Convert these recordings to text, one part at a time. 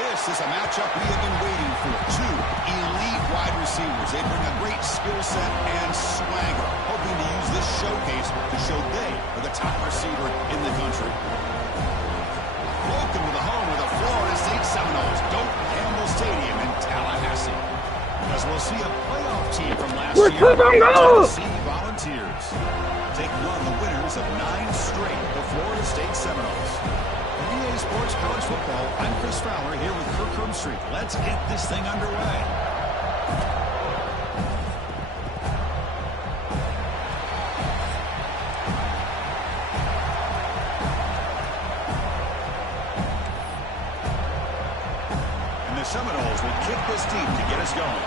This is a matchup we have been waiting for. Two elite wide receivers. They bring a great skill set and swagger, hoping to use this showcase to show they are the top receiver in the country. Welcome to the home of the Florida State Seminoles, Doak Campbell Stadium in Tallahassee. As we'll see a playoff team from last year, the Tennessee Volunteers taking on the winners of 9 straight, the Florida State Seminoles. EA Sports College Football, I'm Chris Fowler here with Kirk Herbstreit. Let's get this thing underway. And the Seminoles will kick this deep to get us going.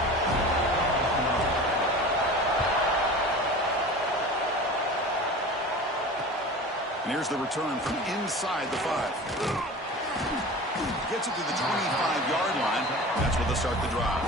And here's the return from inside the 5. Gets it to the 25-yard line. That's where they'll start the drive.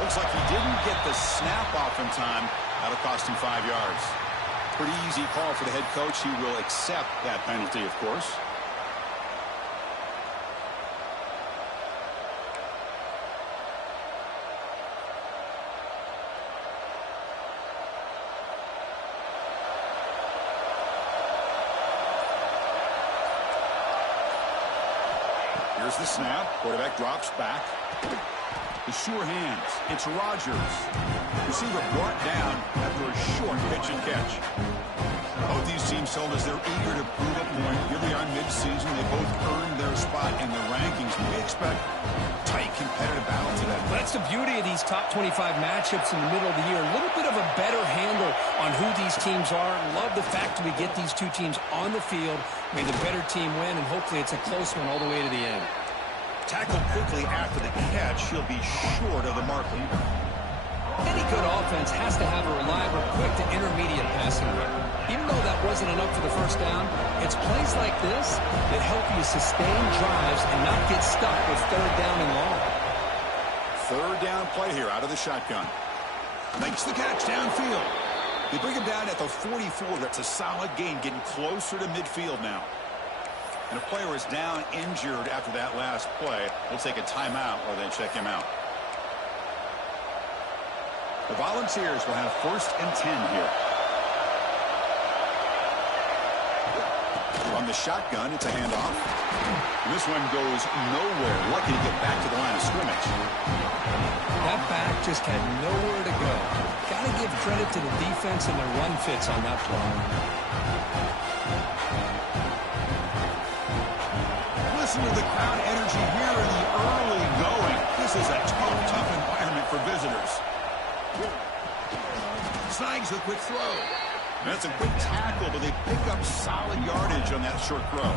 Looks like he didn't get the snap off in time. That'll cost him 5 yards. Pretty easy call for the head coach. He will accept that penalty, of course. Here's the snap. Quarterback drops back. The sure hands. It's Rogers. Receiver brought down after a short pitch and catch. Both these teams told us they're eager to prove a point. Here they are mid-season. They both earned their spot in the rankings. We expect tight competitive battle today. Well, that's the beauty of these top 25 matchups in the middle of the year. A little bit of a better handle on who these teams are. Love the fact that we get these two teams on the field. May the better team win, and hopefully it's a close one all the way to the end. Tackled quickly after the catch. He'll be short of the marker. Any good offense has to have a reliable, quick to intermediate passing game. Even though that wasn't enough for the first down, it's plays like this that help you sustain drives and not get stuck with third down and long. Third down play here out of the shotgun. Makes the catch downfield. They bring him down at the 44. That's a solid gain, getting closer to midfield now. And a player is down injured after that last play. We'll take a timeout while they check him out. The Volunteers will have 1st and 10 here. On the shotgun, it's a handoff. And this one goes nowhere. Lucky to get back to the line of scrimmage. That back just had nowhere to go. Got to give credit to the defense and their run fits on that play. Listen to the crowd energy here in the early going. This is a tough environment for visitors. Snags a quick throw. That's a quick tackle, but they pick up solid yardage on that short throw.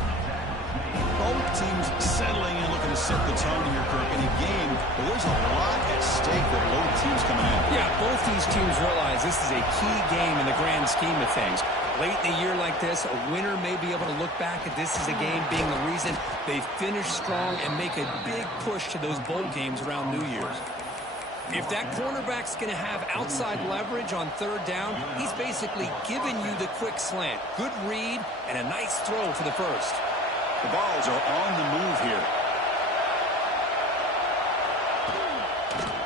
Both teams settling in, looking to set the tone here, Kirk, in a game where there's a lot at stake for both teams coming in. Yeah, both these teams realize this is a key game in the grand scheme of things. Late in a year like this, a winner may be able to look back at this as a game being the reason they finish strong and make a big push to those bowl games around New Year's. If that cornerback's going to have outside leverage on third down, he's basically giving you the quick slant. Good read and a nice throw for the first. The Vols are on the move here.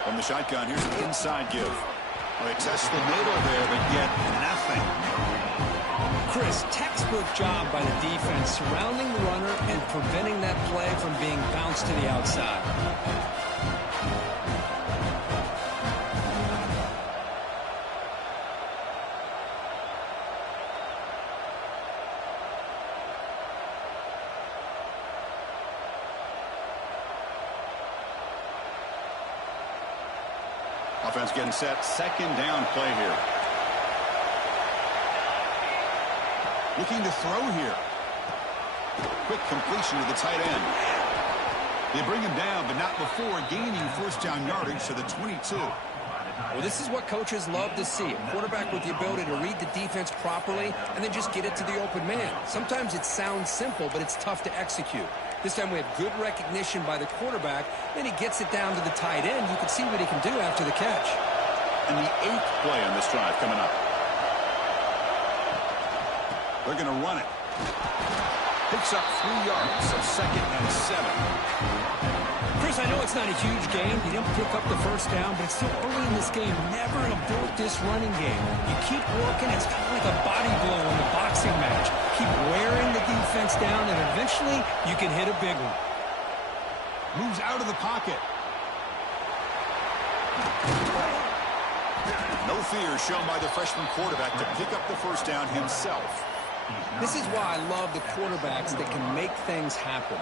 From the shotgun, here's an inside give. Well, they test the middle there, but get nothing. Chris, textbook job by the defense surrounding the runner and preventing that play from being bounced to the outside. Offense getting set. Second down play here. Looking to throw here. Quick completion to the tight end. They bring him down, but not before gaining first down yardage to the 22. Well, this is what coaches love to see. A quarterback with the ability to read the defense properly and then just get it to the open man. Sometimes it sounds simple, but it's tough to execute. This time we have good recognition by the quarterback. Then he gets it down to the tight end. You can see what he can do after the catch. And the 8th play on this drive coming up. They're going to run it. Picks up 3 yards, so 2nd and 7. Chris, I know it's not a huge game. You didn't pick up the first down, but it's still early in this game. Never abort this running game. You keep working. It's kind of like a body blow in a boxing match. Keep wearing the defense down, and eventually you can hit a big one. Moves out of the pocket. No fear shown by the freshman quarterback to pick up the first down himself. This is why I love the quarterbacks that can make things happen.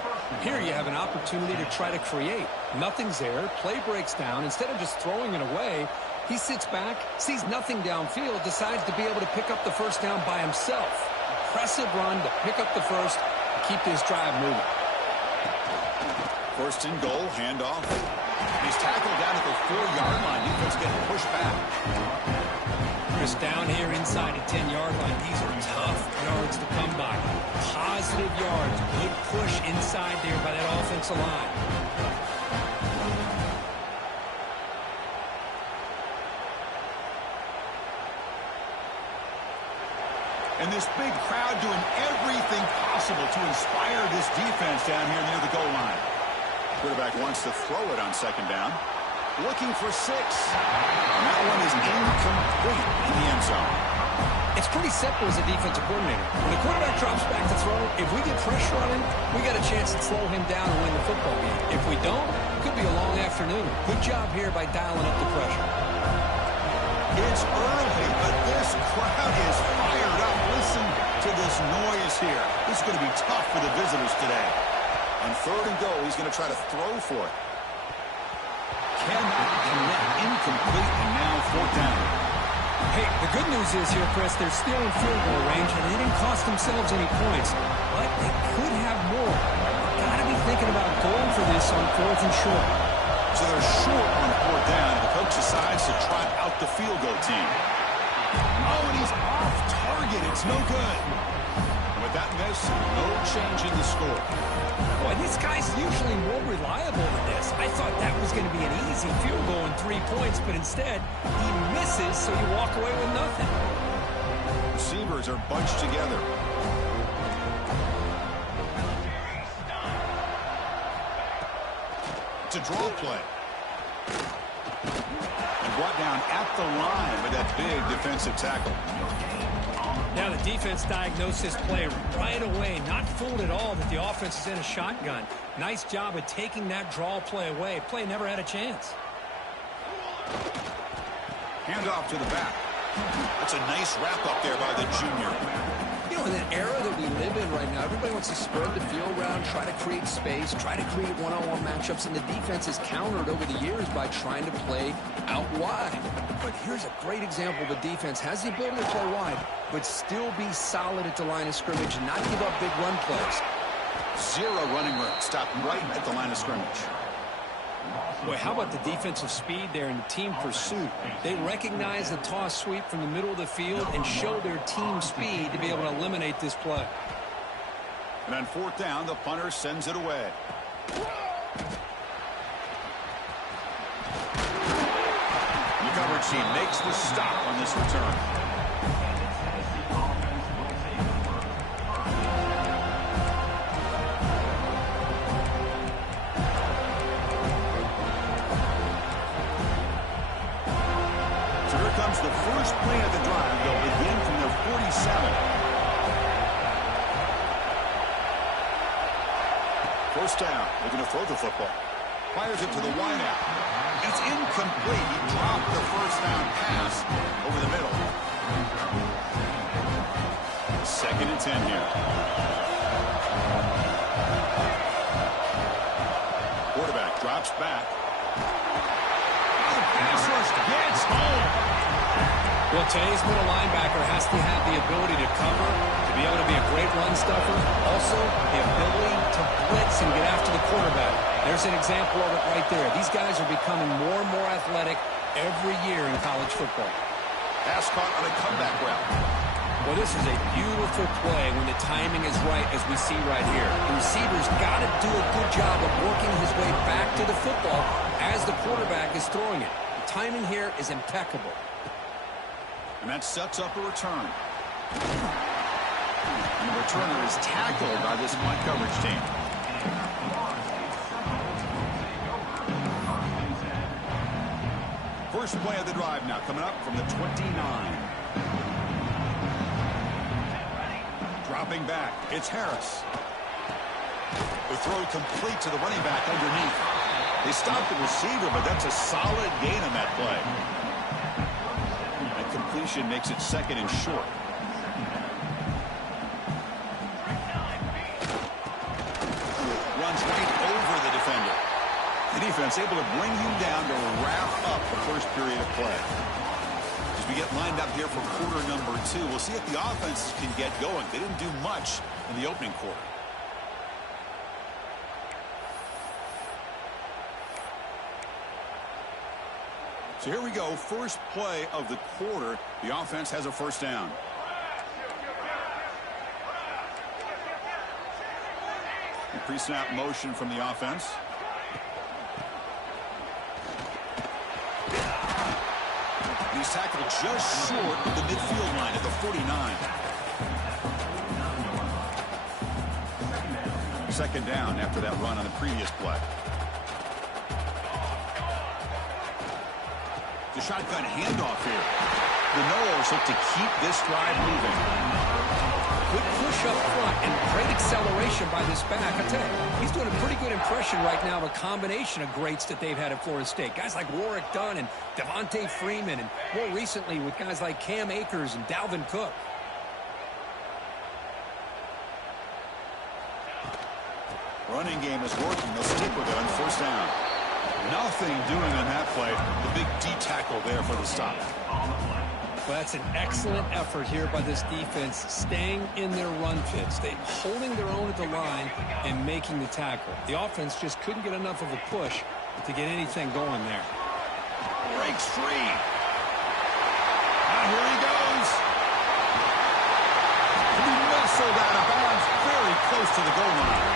Here you have an opportunity to try to create. Nothing's there. Play breaks down. Instead of just throwing it away, he sits back, sees nothing downfield, decides to be able to pick up the first down by himself. Impressive run to pick up the first and keep this drive moving. First and goal, handoff. He's tackled down at the 4-yard line. Defense getting pushed back. Chris, down here inside the 10-yard line, these are tough yards to come by. Positive yards, good push inside there by that offensive line. And this big crowd doing everything possible to inspire this defense down here near the goal line. Quarterback wants to throw it on 2nd down. Looking for 6. And that one is incomplete in the end zone. It's pretty simple as a defensive coordinator. When the quarterback drops back to throw, if we get pressure on him, we got a chance to slow him down and win the football game. If we don't, it could be a long afternoon. Good job here by dialing up the pressure. It's early, but this crowd is fired up. Listen to this noise here. This is going to be tough for the visitors today. On 3rd and goal, he's going to try to throw for it. Cannot connect, incomplete, and now 4th down. Hey, the good news is here, Chris, they're still in field goal range, and they didn't cost themselves any points. But they could have more. Got to be thinking about going for this on 4th and short. So they're short on 4th down, and the coach decides to trot out the field goal team. Oh, and he's off target. It's no good. And with that miss, no change in the score. Boy, this guy's usually more reliable than this. I thought that was going to be an easy field goal and 3 points, but instead, he misses, so you walk away with nothing. Receivers are bunched together. It's a draw play. And brought down at the line with that big defensive tackle. Now the defense diagnosed this play right away. Not fooled at all that the offense is in a shotgun. Nice job of taking that draw play away. Play never had a chance. Handoff to the back. That's a nice wrap up there by the junior. You know, in the era that we live in right now, everybody wants to spread the field around, try to create space, try to create one-on-one matchups, and the defense has countered over the years by trying to play out wide. But here's a great example. The defense has the ability to play wide, but still be solid at the line of scrimmage and not give up big run plays. 0 running room. Stop right at the line of scrimmage. Boy, how about the defensive speed there in the team pursuit? They recognize the toss sweep from the middle of the field and show their team speed to be able to eliminate this play. And on 4th down, the punter sends it away. The coverage team makes the stop on this return. The first play of the drive. They'll begin from their 47. First down. Looking to throw the football. Fires it to the wideout. It's incomplete. He dropped the first down pass over the middle. 2nd and 10 here. Quarterback drops back. pass rush gets home. Well, today's middle linebacker has to have the ability to cover, to be able to be a great run stuffer, also the ability to blitz and get after the quarterback. There's an example of it right there. These guys are becoming more and more athletic every year in college football. Pass caught on a comeback route. Well, this is a beautiful play when the timing is right, as we see right here. The receiver's got to do a good job of working his way back to the football as the quarterback is throwing it. The timing here is impeccable. And that sets up a return. And the returner is tackled by this punt coverage team. First play of the drive now coming up from the 29. Dropping back, it's Harris. The throw complete to the running back underneath. They stopped the receiver, but that's a solid gain on that play. That completion makes it second and short. Runs right over the defender. The defense able to bring him down to wrap up the first period of play. As we get lined up here for quarter number 2, we'll see if the offense can get going. They didn't do much in the opening quarter. So here we go, first play of the quarter. The offense has a first down. Pre-snap motion from the offense. He's tackled just short of the midfield line at the 49. Second down after that run on the previous play. The shotgun handoff here. The Noles look to keep this drive moving. Good push up front and great acceleration by this back. I tell you, he's doing a pretty good impression right now of a combination of greats that they've had at Florida State. Guys like Warwick Dunn and Devontae Freeman, and more recently with guys like Cam Akers and Dalvin Cook. Running game is working. They'll stick with it on first down. Nothing doing on that play. The big D tackle there for the stop. Well, that's an excellent effort here by this defense, staying in their run fits. They holding their own at the line and making the tackle. The offense just couldn't get enough of a push to get anything going there. Breaks free. Now here he goes. He wrestled out of bounds very close to the goal line.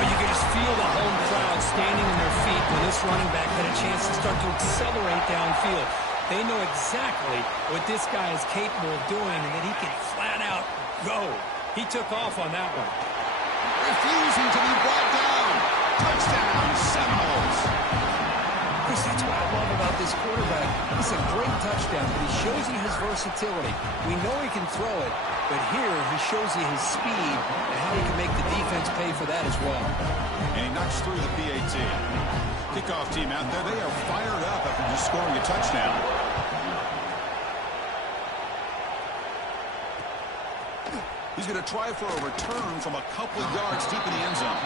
Well, you can just feel the home crowd standing in their feet when this running back had a chance to start to accelerate downfield. They know exactly what this guy is capable of doing and that he can flat out go. He took off on that one. Refusing to be brought down. Touchdown, Seminoles. Chris, that's what I love about this quarterback. It's a great touchdown, but he shows you his versatility. We know he can throw it, but here he shows you his speed and how he can make the defense pay for that as well. And he knocks through the PAT. Kickoff team out there, they are fired up after just scoring a touchdown. He's going to try for a return from a couple of yards deep in the end zone.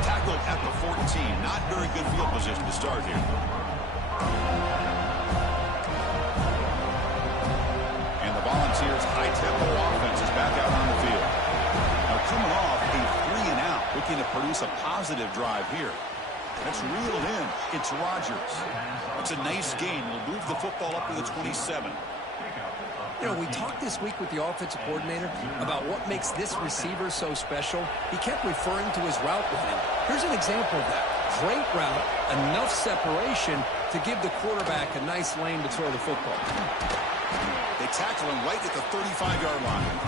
Tackled at the 14. Not very good field position to start here. And the Volunteers' high-tempo offense is back out on the field. Now coming off a 3-and-out, looking to produce a positive drive here. That's reeled in. It's Rogers. It's a nice game. He'll move the football up to the 27. You know, we talked this week with the offensive coordinator about what makes this receiver so special. He kept referring to his route running. Here's an example of that. Great route, enough separation to give the quarterback a nice lane to throw the football. They tackle him right at the 35-yard line.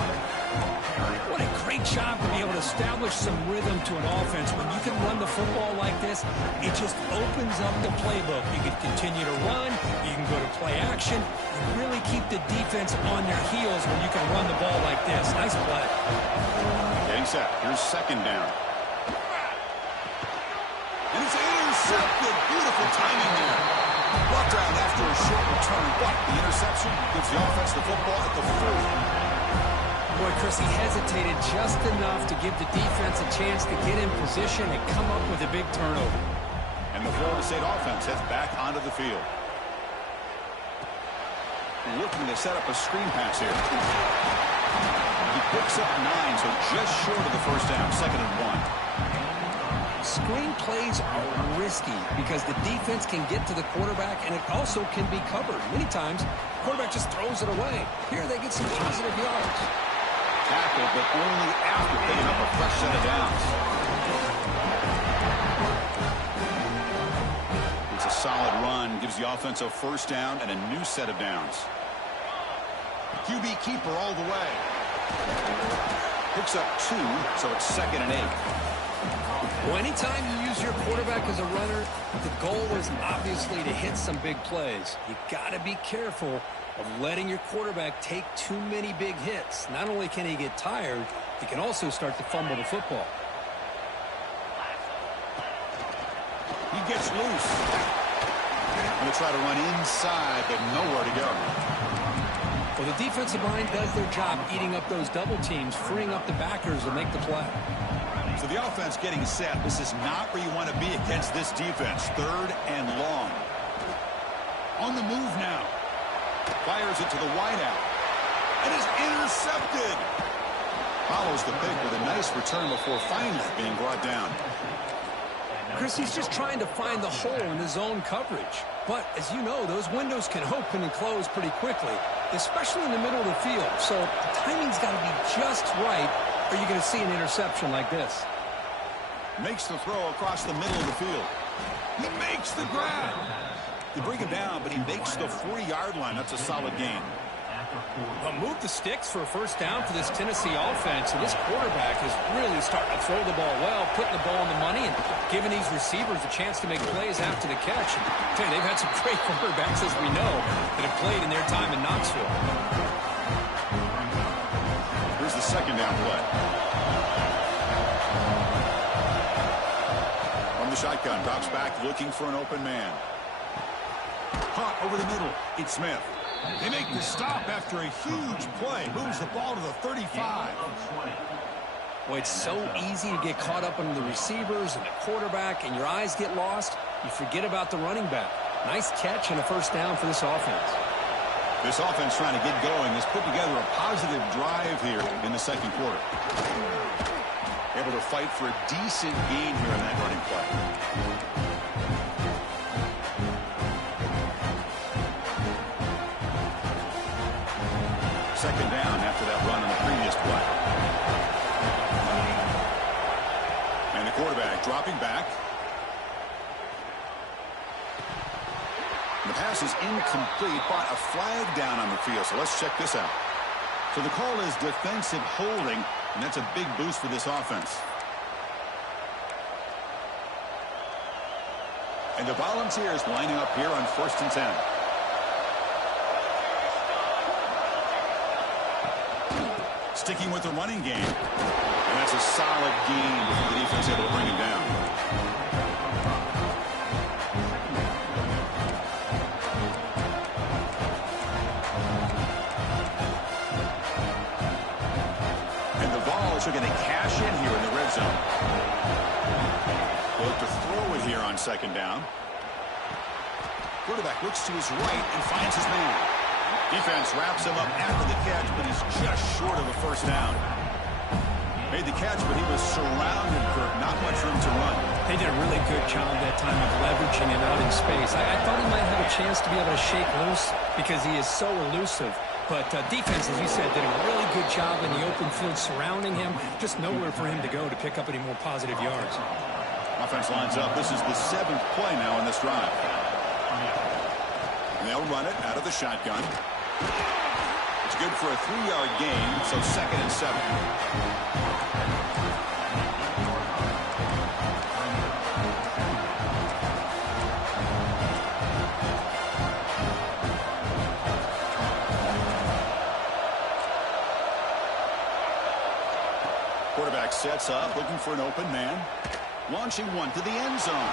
What a great job to be able to establish some rhythm to an offense. When you can run the football like this, it just opens up the playbook. You can continue to run. You can go to play action. You really keep the defense on their heels when you can run the ball like this. Nice play. Getting set. Here's second down. And it's intercepted. Beautiful timing there. Brought down after a short return, but the interception gives the offense the football at the 40. Boy, Chris, he hesitated just enough to give the defense a chance to get in position and come up with a big turnover. And the Florida State offense heads back onto the field. looking to set up a screen pass here. He picks up 9, so just short of the first down, 2nd and 1. Screen plays are risky because the defense can get to the quarterback, and it also can be covered. Many times, the quarterback just throws it away. Here they get some positive yards. Tackled, but only after picking up a fresh set of downs. It's a solid run, gives the offense a first down and a new set of downs. QB keeper all the way. Picks up 2, so it's 2nd and 8. Well, anytime you use your quarterback as a runner, the goal is obviously to hit some big plays. You got to be careful of letting your quarterback take too many big hits. Not only can he get tired, he can also start to fumble the football. He gets loose. Going to try to run inside, but nowhere to go. Well, the defensive line does their job eating up those double teams, freeing up the backers to make the play. So the offense getting set. This is not where you want to be against this defense. 3rd and long. On the move now. Fires it to the wideout. It is intercepted. Follows the pick with a nice return before finally being brought down. Chris, he's just trying to find the hole in his own coverage. But, as you know, those windows can open and close pretty quickly, especially in the middle of the field. So the timing's got to be just right, or you're going to see an interception like this. Makes the throw across the middle of the field. He makes the grab. They bring him down, but he makes the 40-yard line. That's a solid gain. Well, move the sticks for a first down for this Tennessee offense, and this quarterback is really starting to throw the ball well, putting the ball on the money, and giving these receivers a chance to make plays after the catch. And I tell you, they've had some great quarterbacks, as we know, that have played in their time in Knoxville. Here's the 2nd down play. From the shotgun, drops back, looking for an open man. Caught over the middle. It's Smith. They make the stop after a huge play. Moves the ball to the 35. Well, it's so easy to get caught up on the receivers and the quarterback, and your eyes get lost. You forget about the running back. Nice catch and a first down for this offense. This offense trying to get going has put together a positive drive here in the 2nd quarter. Able to fight for a decent gain here in that running play. 2nd down after that run on the previous play. And the quarterback dropping back. The pass is incomplete, but a flag down on the field. So let's check this out. So the call is defensive holding, and that's a big boost for this offense. And the Volunteers lining up here on 1st and 10. Sticking with the running game. And that's a solid gain before the defense able to bring him down. And the Vols are going to cash in here in the red zone. Look to throw it here on 2nd down. Quarterback looks to his right and finds his man. Defense wraps him up after the catch, but he's just short of a first down. Made the catch, but he was surrounded for not much room to run. They did a really good job that time of leveraging him out in space. I thought he might have a chance to be able to shake loose because he is so elusive. But defense, as you said, did a really good job in the open field surrounding him. Just nowhere for him to go to pick up any more positive yards. Offense lines up. This is the 7th play now in this drive. And they'll run it out of the shotgun. It's good for a 3-yard gain, so 2nd and 7. Quarterback sets up, looking for an open man. Launching one to the end zone.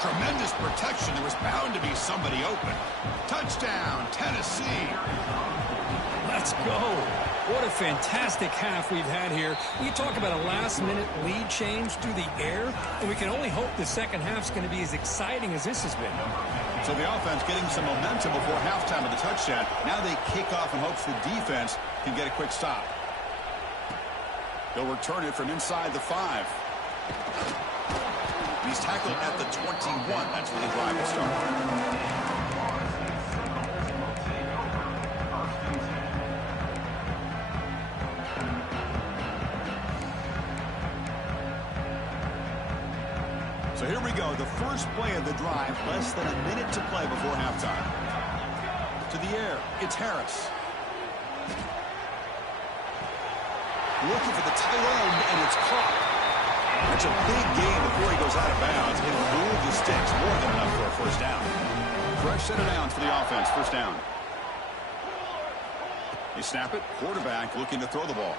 Tremendous protection. There was bound to be somebody open. Touchdown, Tennessee. Let's go. What a fantastic half we've had here. We talk about a last-minute lead change through the air, and we can only hope the second half's going to be as exciting as this has been. So the offense getting some momentum before halftime of the touchdown. Now they kick off in hopes the defense can get a quick stop. They'll return it from inside the 5. He's tackled at the 21. That's where the drive will start. So here we go, the first play of the drive, less than a minute to play before halftime. To the air, it's Harris. Looking for the tight end, and it's caught. That's a big gain before he goes out of bounds. It moved the sticks, more than enough for a first down. Fresh set of downs for the offense, first down. They snap it, quarterback looking to throw the ball.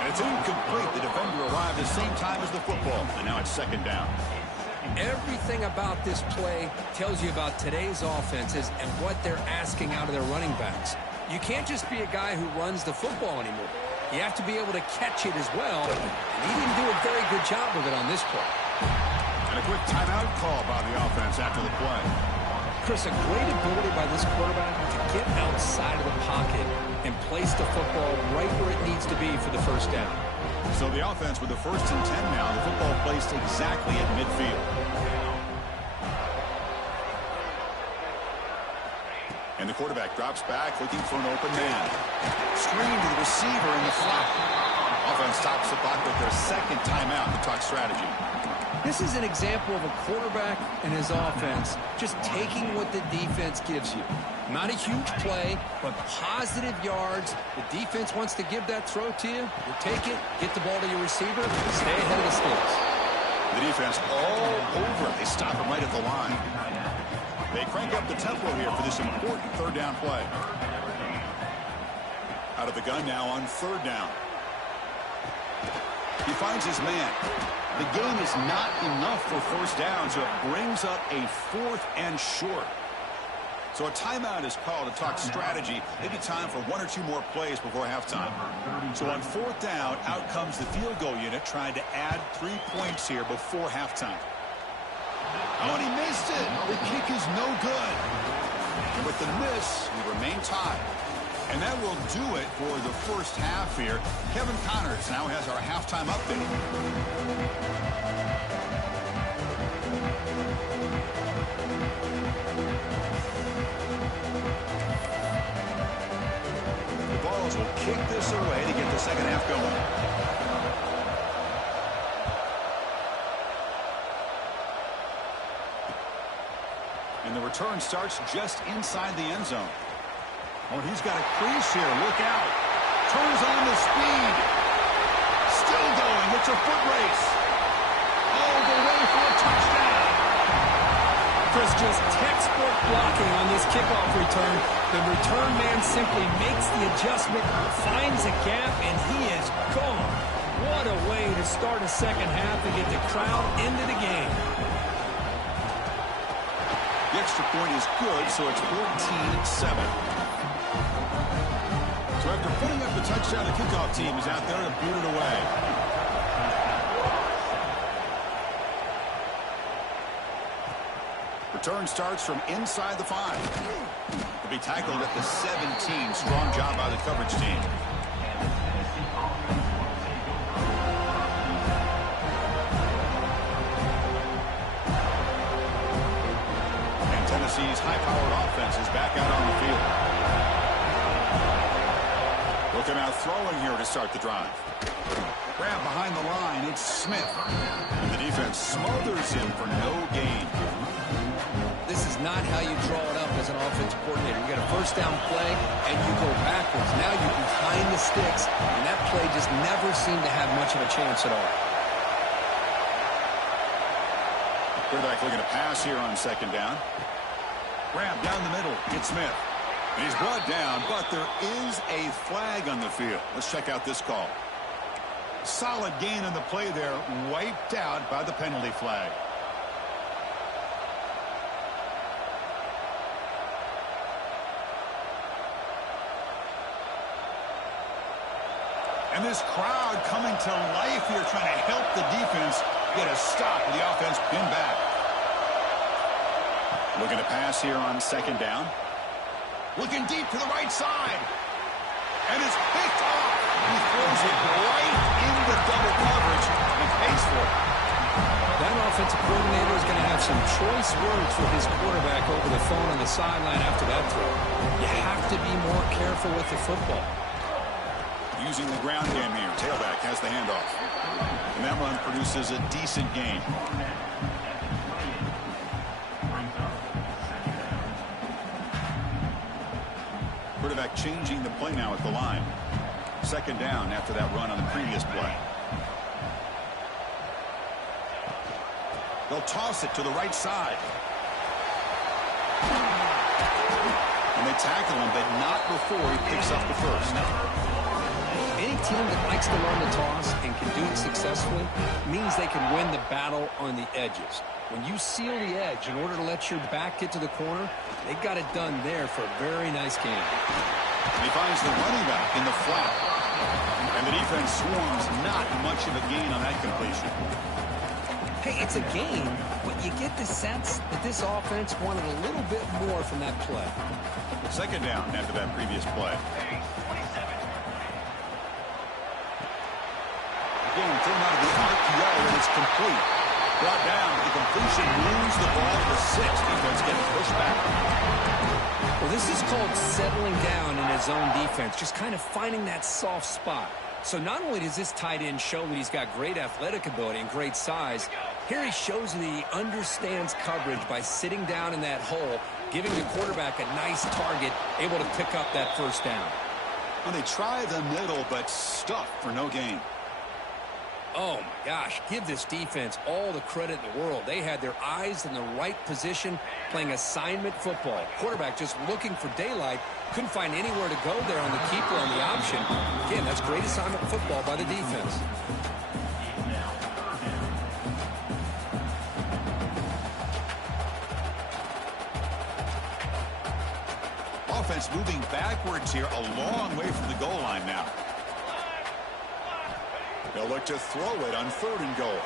And it's incomplete. The defender arrived at the same time as the football, and now it's second down. Everything about this play tells you about today's offenses and what they're asking out of their running backs. You can't just be a guy who runs the football anymore. You have to be able to catch it as well, and he didn't do a very good job of it on this play. And a quick timeout call by the offense after the play. Chris, a great ability by this quarterback to get outside of the pocket and place the football right where it needs to be for the first down. So the offense with the 1st and 10 now, the football placed exactly at midfield. And the quarterback drops back looking for an open man. Screen to the receiver in the flat. Offense stops the clock with their second timeout to talk strategy. This is an example of a quarterback and his offense just taking what the defense gives you. Not a huge play, but positive yards. The defense wants to give that throw to you. You take it, get the ball to your receiver, stay ahead of the sticks. The defense all over it. They stop him right at the line. They crank up the tempo here for this important third down play. Out of the gun now on third down. He finds his man. The game is not enough for first down, so it brings up a 4th and short. So a timeout is called to talk strategy. Maybe time for 1 or 2 more plays before halftime. So on 4th down, out comes the field goal unit trying to add 3 points here before halftime. Oh, and he missed it. The kick is no good. And with the miss, we remain tied. And that will do it for the first half here. Kevin Connors now has our halftime update. The Balls will kick this away to get the second half going. And the return starts just inside the end zone. Oh, and he's got a crease here. Look out. Turns on the speed. Still going. It's a foot race. All the way for a touchdown. Chris, just textbook blocking on this kickoff return. The return man simply makes the adjustment, finds a gap, and he is gone. What a way to start a second half and get the crowd into the game. The extra point is good, so it's 14-7. So after putting up the touchdown, the kickoff team is out there to boot it away. Return starts from inside the 5. He'll be tackled at the 17. Strong job by the coverage team. And Tennessee's high-powered offense is back out on the field. Looking out throwing here to start the drive. Grab behind the line. It's Smith. And the defense smothers him for no gain. This is not how you draw it up as an offensive coordinator. You got a first down play, and you go backwards. Now you're behind the sticks, and that play just never seemed to have much of a chance at all. Quarterback looking to pass here on second down. Grab down the middle. It's Smith. And he's brought down, but there is a flag on the field. Let's check out this call. Solid gain on the play there, wiped out by the penalty flag. And this crowd coming to life here, trying to help the defense get a stop with the offense pinned back. Looking to pass here on second down. Looking deep to the right side. And it's picked off. He throws it right into double coverage and pays for it. That offensive coordinator is going to have some choice words for his quarterback over the phone on the sideline after that throw. You have to be more careful with the football. Using the ground game here. Tailback has the handoff. And that run produces a decent gain. Quarterback changing the play now at the line. Second down after that run on the previous play. They'll toss it to the right side. And they tackle him, but not before he picks up the first. Any team that likes to run the toss and can do it successfully means they can win the battle on the edges. When you seal the edge in order to let your back get to the corner, they got it done there for a very nice game. He finds the running back in the flat. And the defense swarms, not much of a gain on that completion. Hey, it's a gain, but you get the sense that this offense wanted a little bit more from that play. Second down after that previous play. Again, thrown out of the RPO, and it's complete. Brought down, the completion moves the ball to the 6. Defense getting pushed back. Well, this is called settling down in his own defense, just kind of finding that soft spot. So not only does this tight end show that he's got great athletic ability and great size, here he shows that he understands coverage by sitting down in that hole, giving the quarterback a nice target, able to pick up that first down. Well, they try the middle, but stuffed for no gain. Oh, my gosh, give this defense all the credit in the world. They had their eyes in the right position, playing assignment football. Quarterback just looking for daylight, couldn't find anywhere to go there on the keeper on the option. Again, that's great assignment football by the defense. Offense moving backwards here, a long way from the goal line now. They'll look to throw it on 3rd and goal.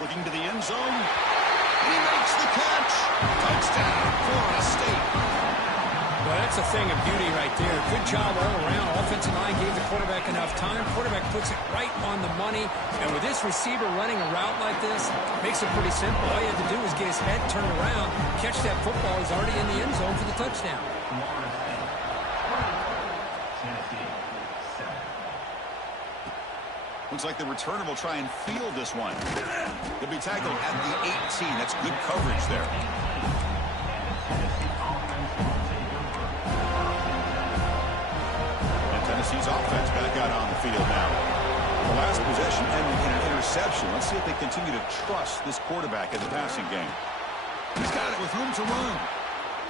Looking to the end zone. And he makes the catch. Touchdown, Florida State. Well, that's a thing of beauty right there. Good job all around. Offensive line gave the quarterback enough time. Quarterback puts it right on the money. And with this receiver running a route like this, makes it pretty simple. All you have to do is get his head turned around, catch that football. He's already in the end zone for the touchdown. Looks like the returner will try and field this one. He'll be tackled at the 18. That's good coverage there. And Tennessee's offense back out on the field now. The last possession ended in an interception. Let's see if they continue to trust this quarterback in the passing game. He's got it with room to run.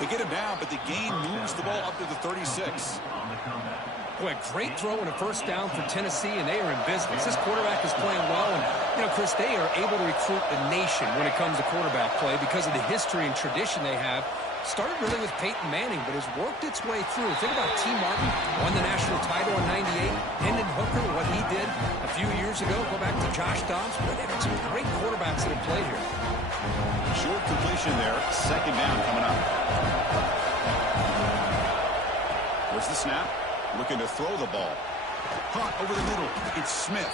They get him down, but the gain moves the ball up to the 36. Boy, a great throw and a first down for Tennessee, and they are in business. This quarterback is playing well, and, you know, Chris, they are able to recruit the nation when it comes to quarterback play because of the history and tradition they have. Started really with Peyton Manning, but has worked its way through. Think about T. Martin, won the national title in '98. Hendon Hooker, what he did a few years ago. Go back to Josh Dobbs. Boy, they've got some great quarterbacks that have played here. Short completion there. Second down coming up. There's the snap. Looking to throw the ball. Caught over the middle. It's Smith.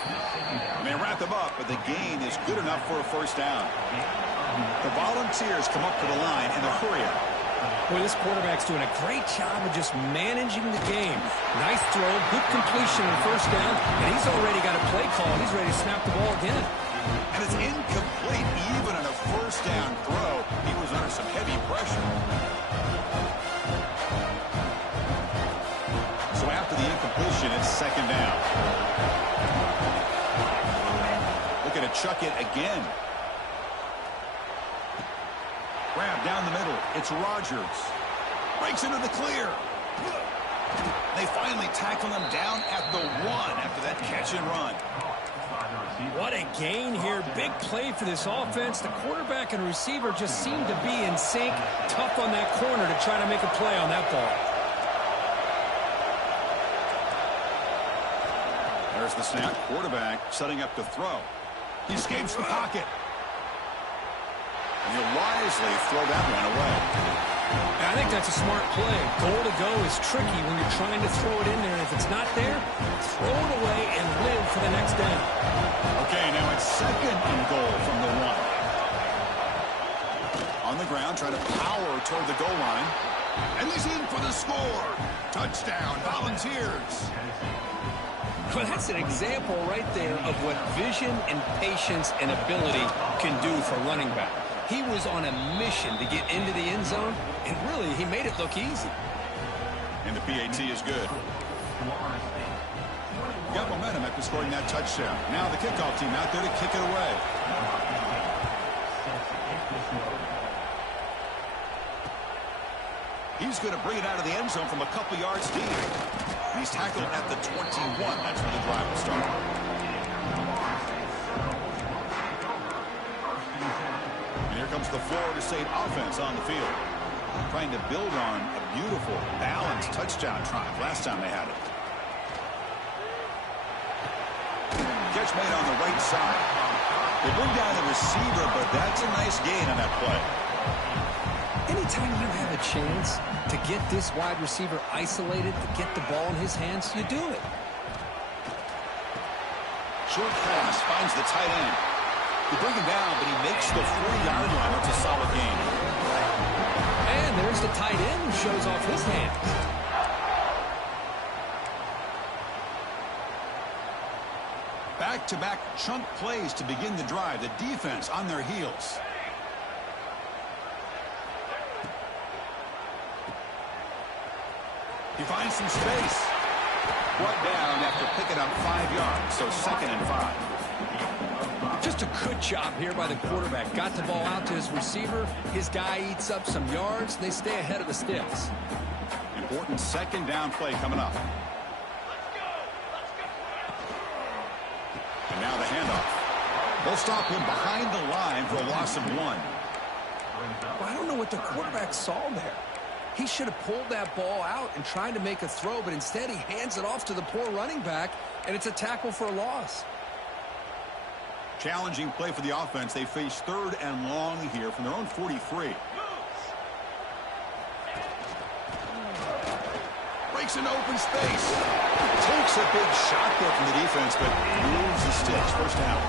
And they wrap him up, but the gain is good enough for a first down. The Volunteers come up to the line in a hurry up. Boy, this quarterback's doing a great job of just managing the game. Nice throw, good completion on first down, and he's already got a play call. He's ready to snap the ball again. And it's incomplete. Even on a first down throw, he was under some heavy pressure. So after the incompletion, it's second down. Looking to chuck it again. Grab down the middle. It's Rodgers. Breaks into the clear. They finally tackle him down at the 1 after that catch and run. What a gain here. Big play for this offense. The quarterback and receiver just seem to be in sync. Tough on that corner to try to make a play on that ball. There's the snap. Quarterback setting up to throw. He escapes the pocket. And he'll wisely throw that one away. I think that's a smart play. Goal to go is tricky when you're trying to throw it in there. If it's not there, throw it away and live for the next down. Okay, now it's 2nd and goal from the 1. On the ground, trying to power toward the goal line. And he's in for the score. Touchdown, Volunteers. Well, that's an example right there of what vision and patience and ability can do for running back. He was on a mission to get into the end zone, and really, he made it look easy. And the PAT is good. Got momentum after scoring that touchdown. Now the kickoff team out there to kick it away. He's going to bring it out of the end zone from a couple yards deep. He's tackled at the 21. That's where the drive will start. And here comes the Florida State offense on the field. Trying to build on a beautiful, balanced touchdown drive last time they had it. Catch made on the right side. They bring down the receiver, but that's a nice gain on that play. Anytime you have a chance to get this wide receiver isolated, to get the ball in his hands, you do it. Short pass finds the tight end. They bring him down, but he makes the 40-yard line. It's a solid gain. And there's the tight end who shows off his hands. Back-to-back chunk plays to begin the drive. The defense on their heels. He finds some space. Brought down after picking up 5 yards, so 2nd and 5. Just a good job here by the quarterback. Got the ball out to his receiver. His guy eats up some yards. They stay ahead of the sticks. Important 2nd down play coming up. And now the handoff. They'll stop him behind the line for a loss of 1. Well, I don't know what the quarterback saw there. He should have pulled that ball out and tried to make a throw, but instead he hands it off to the poor running back, and it's a tackle for a loss. Challenging play for the offense. They face 3rd and long here from their own 43. Breaks an open space. Takes a big shot there from the defense, but moves the sticks. 1st down.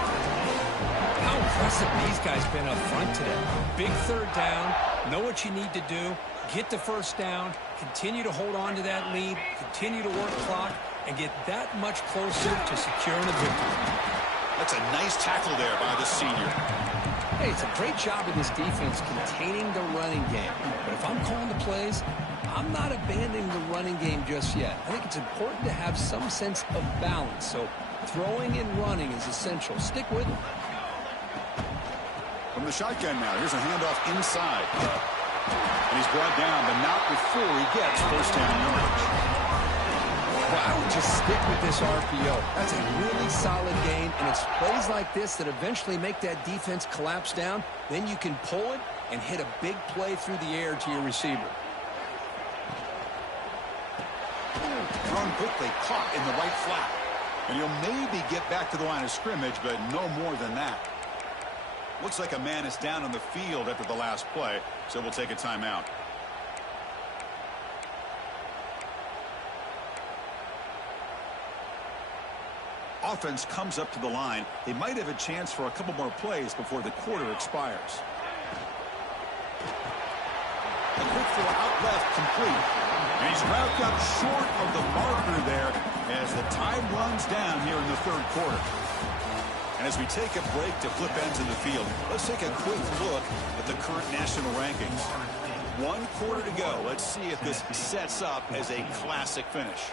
How impressive these guys been up front today. Big 3rd down. Know what you need to do. Get the 1st down. Continue to hold on to that lead. Continue to work clock and get that much closer to securing a victory. That's a nice tackle there by the senior. Hey, it's a great job of this defense containing the running game. But if I'm calling the plays, I'm not abandoning the running game just yet. I think it's important to have some sense of balance. So throwing and running is essential. Stick with it. From the shotgun now, here's a handoff inside. And he's brought down, but not before he gets 1st down yardage. Well, I would just stick with this RPO. That's a really solid gain, and it's plays like this that eventually make that defense collapse down. Then you can pull it and hit a big play through the air to your receiver. Thrown quickly, caught in the right flat. And he'll maybe get back to the line of scrimmage, but no more than that. Looks like a man is down on the field after the last play, so we'll take a timeout. Offense comes up to the line. They might have a chance for a couple more plays before the quarter expires. The quick throw out left, complete. And he's wrapped up short of the marker there as the time runs down here in the 3rd quarter. And as we take a break to flip ends in the field, let's take a quick look at the current national rankings. 1 quarter to go. Let's see if this sets up as a classic finish.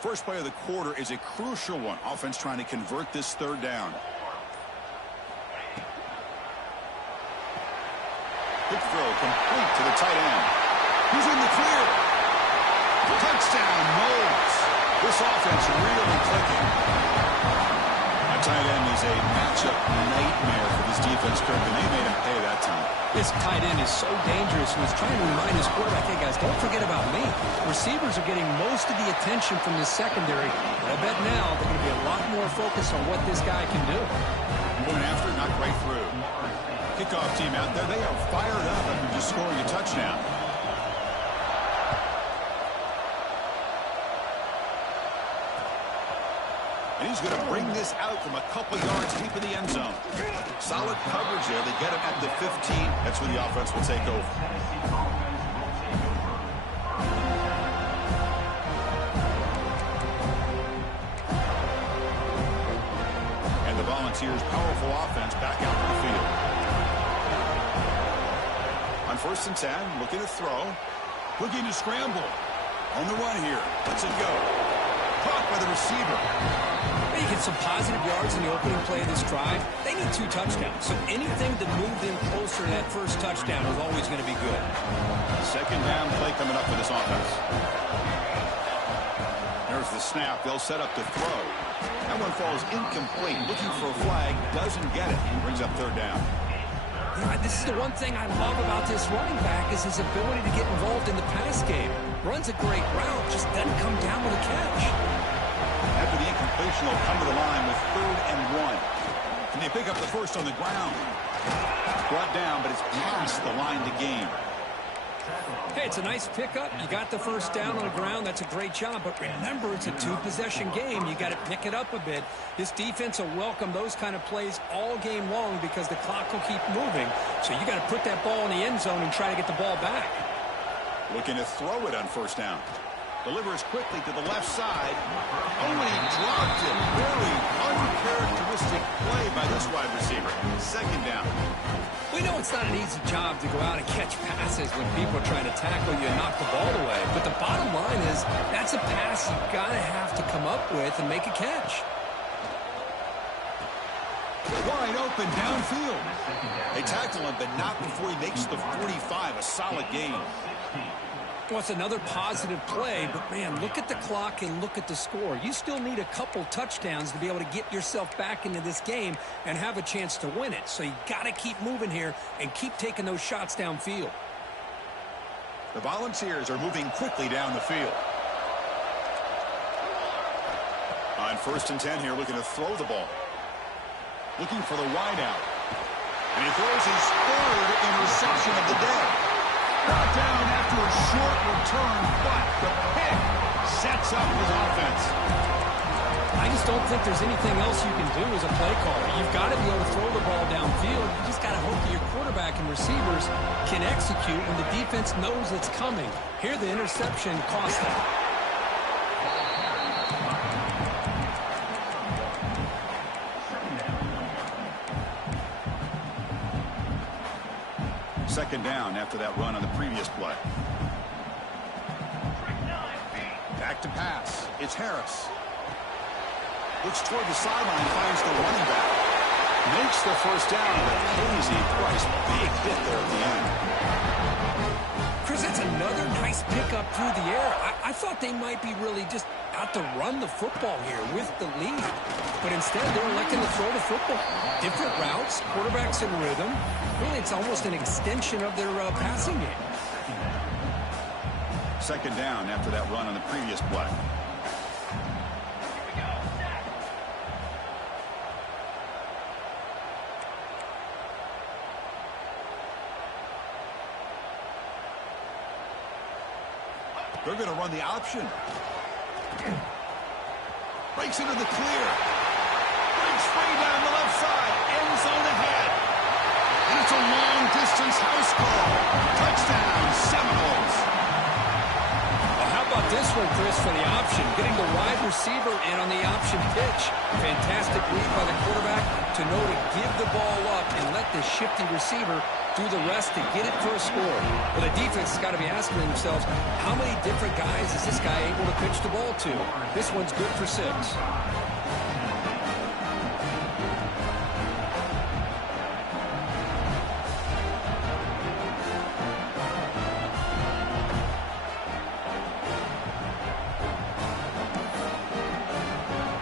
First play of the quarter is a crucial one. Offense trying to convert this third down. Quick throw complete to the tight end. He's in the clear. Touchdown, Knowles. This offense really clicking. That tight end is a matchup nightmare for this defense, Kirk, and they made him pay that time. This tight end is so dangerous. He was trying to remind his quarterback, hey, guys, don't forget about me. Receivers are getting most of the attention from this secondary, but I bet now they're going to be a lot more focused on what this guy can do. Going after, not right through. Kickoff team out there, they are fired up after just scoring a touchdown. And he's going to bring this out from a couple yards deep in the end zone. Solid coverage there. They get him at the 15. That's where the offense will take over. And the Volunteers' powerful offense back out on the field. On 1st and 10, looking to throw. Looking to scramble. On the run here. Let's it go. Caught by the receiver. They get some positive yards in the opening play of this drive. They need 2 touchdowns, so anything to move them closer to that first touchdown is always going to be good. Second down play coming up for this offense. There's the snap. They'll set up to throw. That one falls incomplete. Looking for a flag. Doesn't get it. Brings up 3rd down. Yeah, this is the one thing I love about this running back is his ability to get involved in the pass game. Runs a great route, just doesn't come down with a catch. After the incompletion, they'll come to the line with 3rd and 1. Can they pick up the first on the ground? Brought down, but it's past the line to gain. Hey, it's a nice pickup. You got the first down on the ground. That's a great job. But remember, it's a 2-possession game. You got to pick it up a bit. This defense will welcome those kind of plays all game long because the clock will keep moving. So you got to put that ball in the end zone and try to get the ball back. Looking to throw it on 1st down. Delivers quickly to the left side. Oh, and he dropped it. Very uncharacteristic play by this wide receiver. 2nd down. We know it's not an easy job to go out and catch passes when people are trying to tackle you and knock the ball away. But the bottom line is that's a pass you've got to have to come up with and make a catch. Wide open downfield. They tackle him, but not before he makes the 45. A solid gain. Well, it's another positive play, but, man, look at the clock and look at the score. You still need a couple touchdowns to be able to get yourself back into this game and have a chance to win it. So you got to keep moving here and keep taking those shots downfield. The Volunteers are moving quickly down the field. On 1st and 10 here, looking to throw the ball. Looking for the wide out. And he throws his 3rd interception of the day. Brought down after a short return, but the pick sets up his offense. I just don't think there's anything else you can do as a play caller. You've got to be able to throw the ball downfield. You just got to hope that your quarterback and receivers can execute when the defense knows it's coming. Here, the interception cost them. 2nd down after that run on the previous play. Back to pass. It's Harris. Looks toward the sideline, finds the running back. Makes the first down, but pays a price. Big hit there at the end. Chris, that's another nice pickup through the air. I thought they might be really just out to run the football here with the lead. But instead, they're electing to throw the football. Different routes, quarterbacks in rhythm. Really, it's almost an extension of their passing game. 2nd down after that run on the previous play. They're going to run the option. Breaks into the clear. Breaks free down the left side. End zone ahead. And it's a long-distance house call. Touchdown, Seminoles. Well, how about about this one, Chris, for the option? Getting the wide receiver in on the option pitch. Fantastic read by the quarterback to know to give the ball up and let the shifty receiver do the rest to get it for a score. Well, the defense has got to be asking themselves, how many different guys is this guy able to pitch the ball to? This one's good for 6.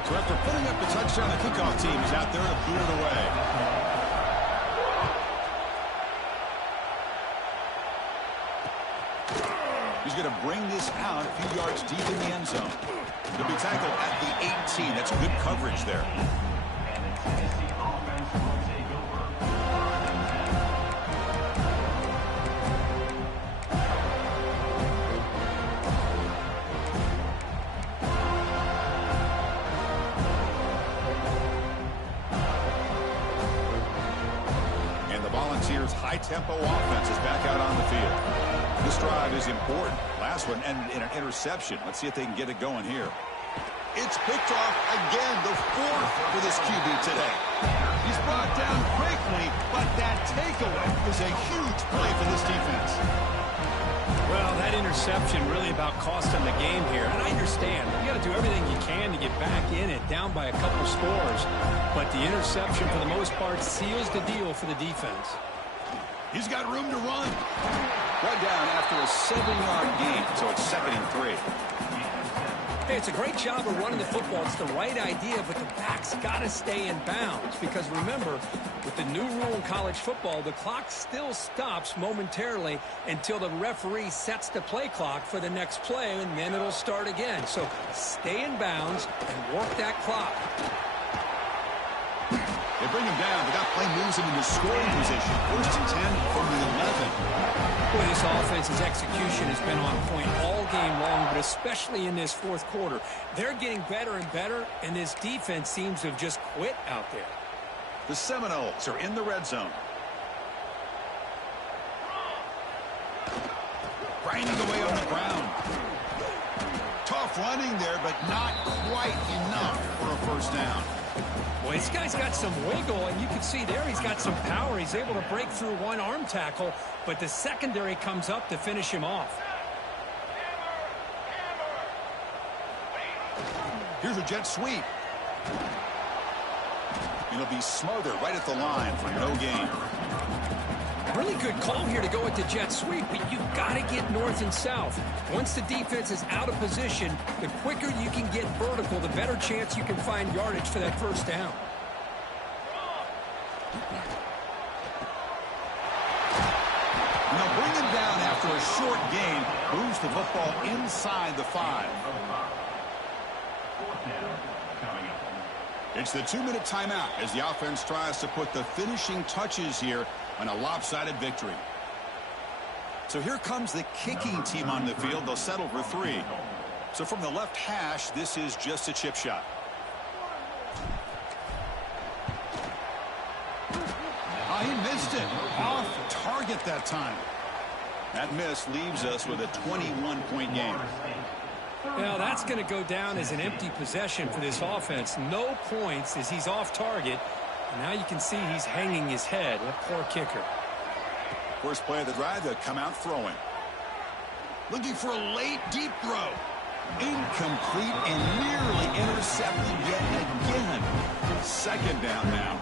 So after putting up the touchdown, the kickoff team is out there to clear it away. He's going to bring this out a few yards deep in the end zone. He'll be tackled at the 18. That's good coverage there. And the Volunteers' high-tempo offense is back out on the field. This drive is important. Last one ended in an interception. Let's see if they can get it going here. It's picked off again, the 4th for this QB today. He's brought down quickly, but that takeaway is a huge play for this defense. Well, that interception really about cost them the game here. And I understand. You got to do everything you can to get back in it, down by a couple scores. But the interception, for the most part, seals the deal for the defense. He's got room to run. One down after a 7-yard gain, so it's 2nd and 3. Hey, it's a great job of running the football. It's the right idea, but the back's got to stay in bounds. Because remember, with the new rule in college football, the clock still stops momentarily until the referee sets the play clock for the next play, and then it'll start again. So stay in bounds and work that clock. They bring him down. They got play moves him into scoring position. 1st and 10 from the 11. Boy, this offense's execution has been on point all game long, but especially in this 4th quarter. They're getting better and better, and this defense seems to have just quit out there. The Seminoles are in the red zone. Grinding away on the ground. Tough running there, but not quite enough for a 1st down. Boy, this guy's got some wiggle, and you can see there he's got some power. He's able to break through one arm tackle, but the secondary comes up to finish him off. Here's a jet sweep. It'll be smothered right at the line for no gain. Really good call here to go with the jet sweep, but you've got to get north and south. Once the defense is out of position, the quicker you can get vertical, the better chance you can find yardage for that 1st down. And they'll bring him down after a short gain. Moves the football inside the 5. It's the 2-minute timeout as the offense tries to put the finishing touches here on a lopsided victory. So here comes the kicking team on the field. They'll settle for 3. So from the left hash, this is just a chip shot. Oh, he missed it. Off target that time. That miss leaves us with a 21-point game. Well, that's going to go down as an empty possession for this offense. No points as he's off target. And now you can see he's hanging his head. A poor kicker. First play of the drive, they'll come out throwing. Looking for a late deep throw. Incomplete and nearly intercepted yet again. 2nd down now.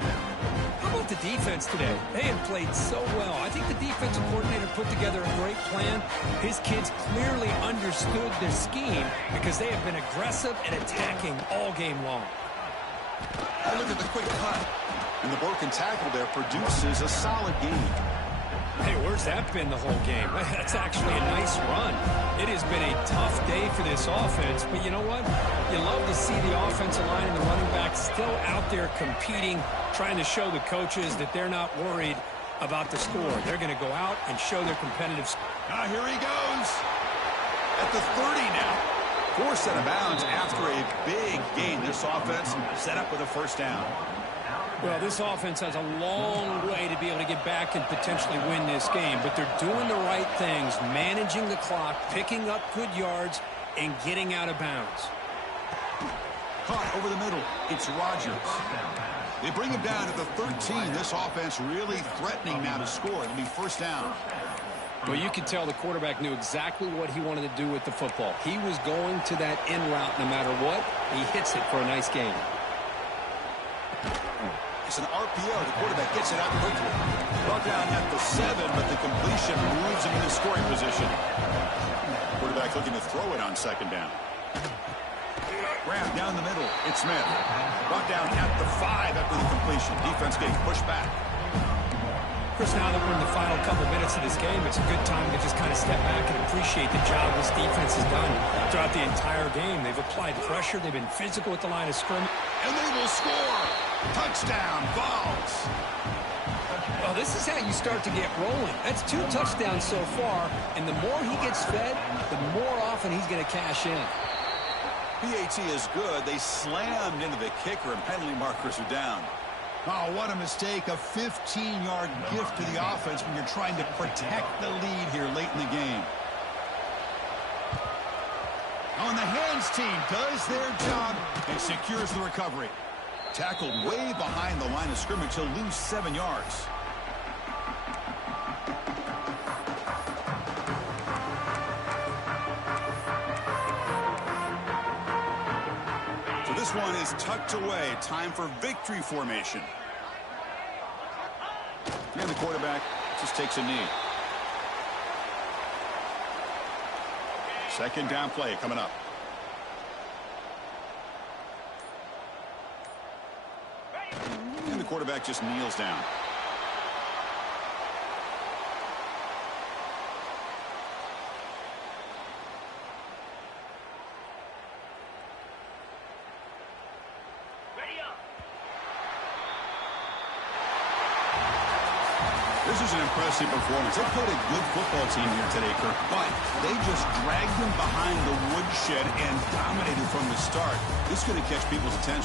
How about the defense today? They have played so well. I think the defensive coordinator put together a great plan. His kids clearly understood their scheme because they have been aggressive and attacking all game long. Oh, look at the quick cut. And the broken tackle there produces a solid gain. Hey, where's that been the whole game? That's actually a nice run. It has been a tough day for this offense, but you know what? You love to see the offensive line and the running back still out there competing, trying to show the coaches that they're not worried about the score. They're going to go out and show their competitive. Now here he goes. At the 30 now. Forced out of bounds after a big gain. This offense set up with a 1st down. Well, this offense has a long way to be able to get back and potentially win this game, but they're doing the right things, managing the clock, picking up good yards, and getting out of bounds. Caught over the middle. It's Rodgers. They bring him down to the 13. This offense really threatening now to score. It'll be first down. Well, you could tell the quarterback knew exactly what he wanted to do with the football. He was going to that in route no matter what. He hits it for a nice gain. It's an RPO. The quarterback gets it out quickly. Brought down at the 7, but the completion moves him into scoring position. Quarterback looking to throw it on second down. Grab down the middle. It's Smith. Brought down at the 5 after the completion. Defense getting pushed back. Chris, now that we're in the final couple minutes of this game, it's a good time to just kind of step back and appreciate the job this defense has done throughout the entire game. They've applied pressure. They've been physical at the line of scrimmage. And they will score. Touchdown, Vols. Well, this is how you start to get rolling. That's 2 touchdowns so far, and the more he gets fed, the more often he's going to cash in. PAT is good. They slammed into the kicker, and penalty markers are down. Oh, what a mistake. A 15-yard gift to the offense when you're trying to protect the lead here late in the game. On the hands team does their job and secures the recovery. Tackled way behind the line of scrimmage. He'll lose 7 yards. This one is tucked away. Time for victory formation. And the quarterback just takes a knee. Second down play coming up. And the quarterback just kneels down. This is an impressive performance. They played a good football team here today, Kirk, but they just dragged them behind the woodshed and dominated from the start. This is going to catch people's attention.